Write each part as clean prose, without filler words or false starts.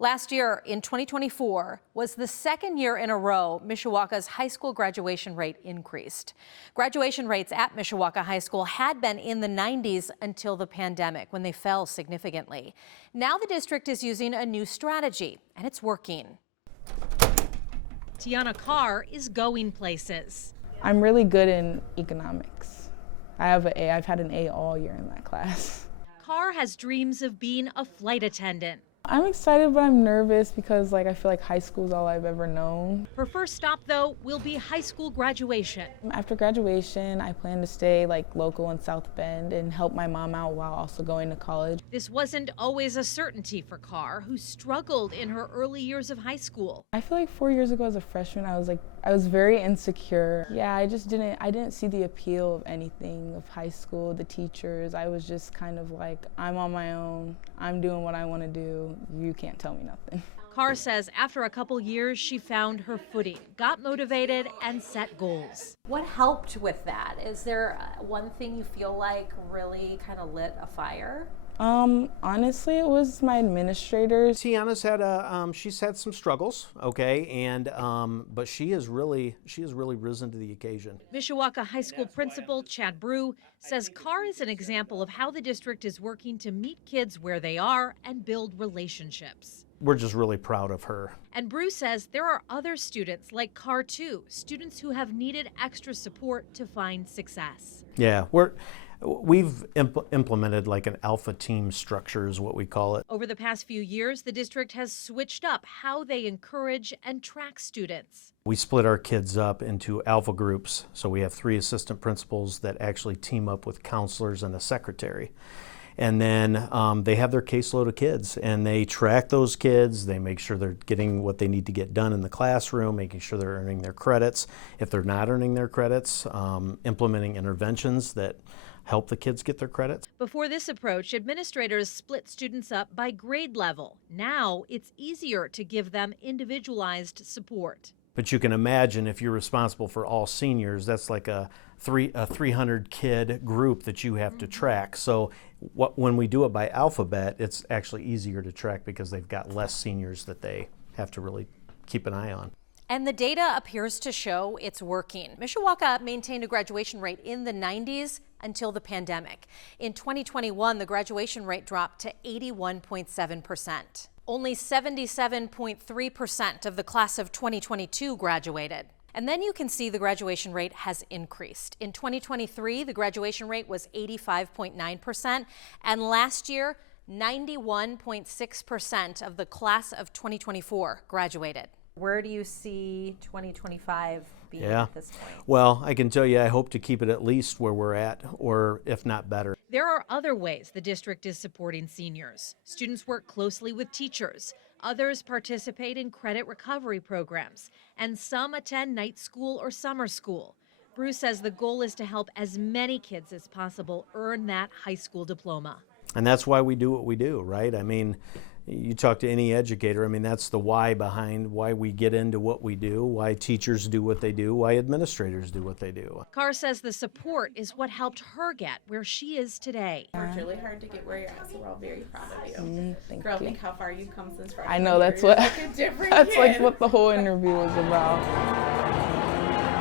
Last year, in 2024, was the second year in a row Mishawaka's high school graduation rate increased. Graduation rates at Mishawaka High School had been in the 90s until the pandemic, when they fell significantly. Now the district is using a new strategy, and it's working. Tiana Carr is going places. I'm really good in economics. I have an A. I've had an A all year in that class. Carr has dreams of being a flight attendant. I'm excited, but I'm nervous because I feel like high school is all I've ever known. Her first stop, though, will be high school graduation. After graduation, I plan to stay local in South Bend and help my mom out while also going to college. This wasn't always a certainty for Carr, who struggled in her early years of high school. I feel like 4 years ago as a freshman, I was very insecure. Yeah, I didn't see the appeal of anything of high school, the teachers. I was just kind of I'm on my own. I'm doing what I want to do. You can't tell me nothing. Carr says after a couple years, she found her footing, got motivated, and set goals. What helped with that? Is there one thing you feel like really kind of lit a fire? Honestly, it was my administrators. Tiana's had she's had some struggles, okay, and but she has really risen to the occasion. Mishawaka High School principal Chad Brew says Carr is an example of how the district is working to meet kids where they are and build relationships. We're just really proud of her. And Brew says there are other students like Carr too, students who have needed extra support to find success. Yeah, we've implemented an alpha team structure is what we call it. Over the past few years, the district has switched up how they encourage and track students. We split our kids up into alpha groups, so we have 3 assistant principals that actually team up with counselors and a secretary. And then they have their caseload of kids, and they track those kids. They make sure they're getting what they need to get done in the classroom, making sure they're earning their credits. If they're not earning their credits, implementing interventions that help the kids get their credits. Before this approach, administrators split students up by grade level. Now it's easier to give them individualized support. But you can imagine if you're responsible for all seniors, that's like a 300 kid group that you have to track. So when we do it by alphabet, it's actually easier to track because they've got less seniors that they have to really keep an eye on. And the data appears to show it's working. Mishawaka maintained a graduation rate in the 90s until the pandemic. In 2021, the graduation rate dropped to 81.7%. Only 77.3% of the class of 2022 graduated. And then you can see the graduation rate has increased. In 2023, the graduation rate was 85.9%, and last year, 91.6% of the class of 2024 graduated. Where do you see 2025 being at this point? Well, I can tell you I hope to keep it at least where we're at, or if not better. There are other ways the district is supporting seniors. Students work closely with teachers. Others participate in credit recovery programs, and some attend night school or summer school. Bruce says the goal is to help as many kids as possible earn that high school diploma. And that's why we do what we do, right? I mean, you talk to any educator, that's the why behind why we get into what we do, why teachers do what they do, why administrators do what they do. Carr says the support is what helped her get where she is today. Worked really hard to get where you're at, so we're all very proud of you. Girl, think how far you've come since freshman I know that's year. what what the whole interview was about.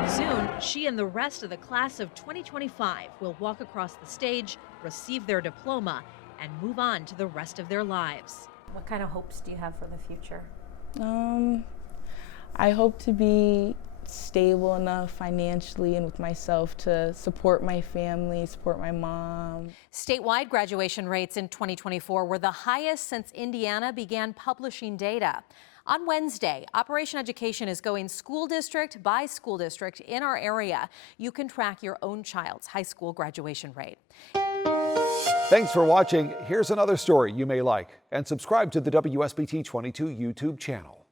Soon, she and the rest of the class of 2025 will walk across the stage, receive their diploma, and move on to the rest of their lives. What kind of hopes do you have for the future? I hope to be stable enough financially and with myself to support my family, support my mom. Statewide graduation rates in 2024 were the highest since Indiana began publishing data. On Wednesday, Operation Education is going school district by school district in our area. You can track your own child's high school graduation rate. Thanks for watching. Here's another story you may like, and subscribe to the WSBT 22 YouTube channel.